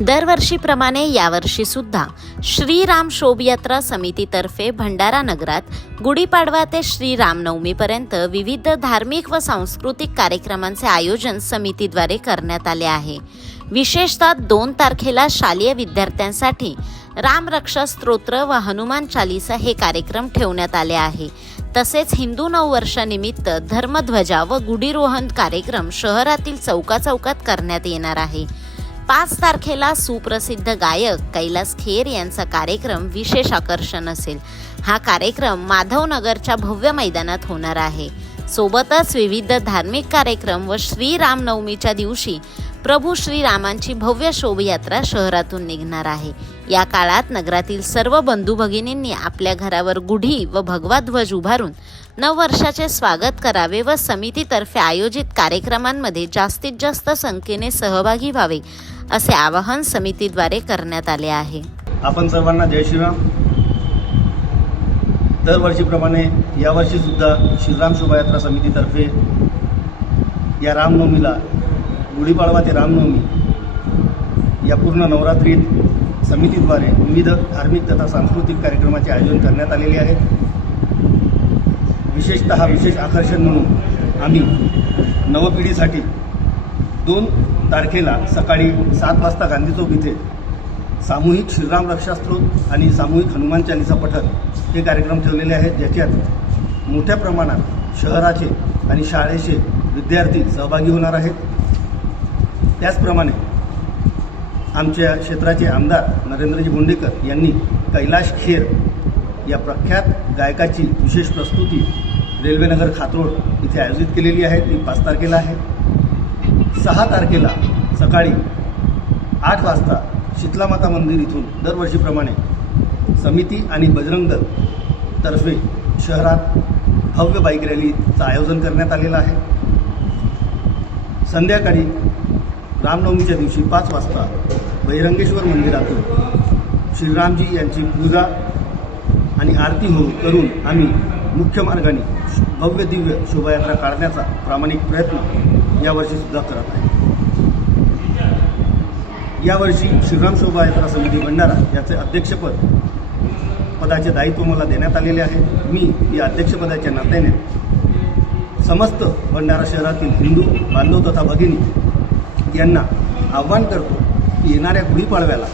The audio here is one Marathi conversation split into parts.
दरवर्षीप्रमाणे यावर्षी सुद्धा श्रीराम शोभायात्रा समितीतर्फे भंडारा नगरात गुढीपाडवा ते श्रीरामनवमीपर्यंत विविध धार्मिक व सांस्कृतिक कार्यक्रमांचे आयोजन समितीद्वारे करण्यात आले आहे। विशेषतः 2 तारखेला शालेय विद्यार्थ्यांसाठी रामरक्षा स्तोत्र व हनुमान चालीसा हे कार्यक्रम ठेवण्यात आले आहे। तसेच हिंदू नववर्षानिमित्त धर्मध्वजा व गुढीरोहण कार्यक्रम शहरातील चौकाचौकात करण्यात येणार आहे। 5 तारखेला सुप्रसिद्ध गायक कैलास खेर यांचा कार्यक्रम विशेष आकर्षण असेल। हा कार्यक्रम माधवनगरच्या भव्य मैदानात होणार आहे। सोबतच विविध धार्मिक कार्यक्रम व श्रीरामनवमीच्या दिवशी प्रभू श्रीरामांची भव्य शोभायात्रा शहरातून निघणार आहे। या काळात नगरातील सर्व बंधू भगिनींनी आपल्या घरावर गुढी व भगवा ध्वज उभारून नववर्षाचे स्वागत करावे व समितीतर्फे आयोजित कार्यक्रमांमध्ये जास्तीत जास्त संख्येने सहभागी व्हावे असे आवाहन समितीद्वारे करण्यात आले आहे। आपण सर्वांना जय श्रीराम। दरवर्षीप्रमाणे यावर्षी सुद्धा श्रीराम शोभायात्रा समितीतर्फे या रामनवमीला गुढीपाडवा ते रामनवमी या पूर्ण नवरात्रीत समितीद्वारे विविध धार्मिक तथा सांस्कृतिक कार्यक्रमाचे आयोजन करण्यात आलेले आहे। विशेषतः विशेष आकर्षण म्हणून आम्ही नवपिढीसाठी 2 तारखेला सकाळी 7 वाजता गांधी चौक इथे सामूहिक श्रीराम रक्षा स्तोत्र आणि सामूहिक हनुमान चालीसा पठण हे कार्यक्रम ठेवलेले आहेत, ज्याच्यात मोठ्या प्रमाणात शहराचे आणि शाळेचे विद्यार्थी सहभागी होणार आहेत। त्याचप्रमाणे आमच्या क्षेत्राचे आमदार नरेंद्रजी बोंडेकर यांनी कैलाश खेर या प्रख्यात गायकाची विशेष प्रस्तुती रेल्वेनगर खातरोड इथे आयोजित केलेली आहे। ती 5 तारखेला आहे। 6 तारखेला सकाळी 8 वाजता शीतलामाता मंदिर इथून दरवर्षीप्रमाणे समिती आणि बजरंग दल तर्फे शहरात भव्य बाईक रॅलीचं आयोजन करण्यात आलेलं आहे। संध्याकाळी रामनवमीच्या दिवशी 5 वाजता बहिरंगेश्वर मंदिरातून श्रीरामजी यांची पूजा आणि आरती करून आम्ही मुख्य मार्गाने भव्य दिव्य शोभायात्रा काढण्याचा प्रामाणिक प्रयत्न यावर्षी सुद्धा करत आहे। यावर्षी श्रीराम शोभायात्रा समिती भंडारा याचे अध्यक्षपद पदाचे दायित्व मला देण्यात आलेले आहे। मी या अध्यक्षपदाच्या नात्याने समस्त भंडारा शहरातील हिंदू बांधव तथा भगिनी यांना आव्हान करतो की येणाऱ्या गुढीपाडव्याला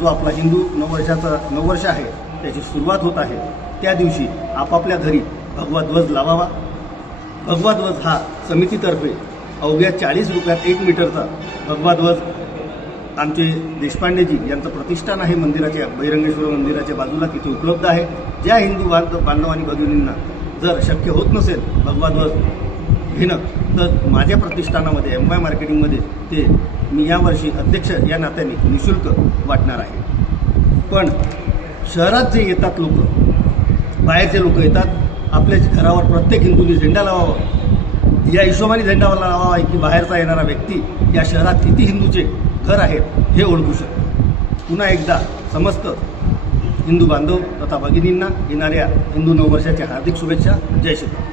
जो आपला हिंदू नववर्ष आहे त्याची सुरुवात होत आहे, त्या दिवशी आपापल्या घरी भगवा ध्वज लावावा। भगवा ध्वज हा समितीतर्फे अवघ्या 40 रुपयात 1 मीटरचा भगवा ध्वज आमचे देशपांडेजी यांचं प्रतिष्ठान आहे मंदिराच्या बहिरंगेश्वर मंदिराच्या बाजूला तिथे उपलब्ध आहे। ज्या हिंदू बांधव आणि भगिनींना जर शक्य होत नसेल भगवा ध्वज घेणं तर माझ्या प्रतिष्ठानामध्ये MY मार्केटिंगमध्ये ते मी यावर्षी अध्यक्ष या नात्याने निःशुल्क वाटणार आहे। पण शहरात जे येतात लोक, बाहेरचे लोक येतात, आपल्या घरावर प्रत्येक हिंदूंनी झेंडा लावावा या हिशोबाने झेंडा लावावा की बाहेरचा येणारा व्यक्ती या शहरात किती हिंदूचे घर आहेत हे ओळखू शकतो। पुन्हा एकदा समस्त हिंदू बांधव तथा भगिनींना येणाऱ्या हिंदू नववर्षाच्या हार्दिक शुभेच्छा। जय श्रीराम।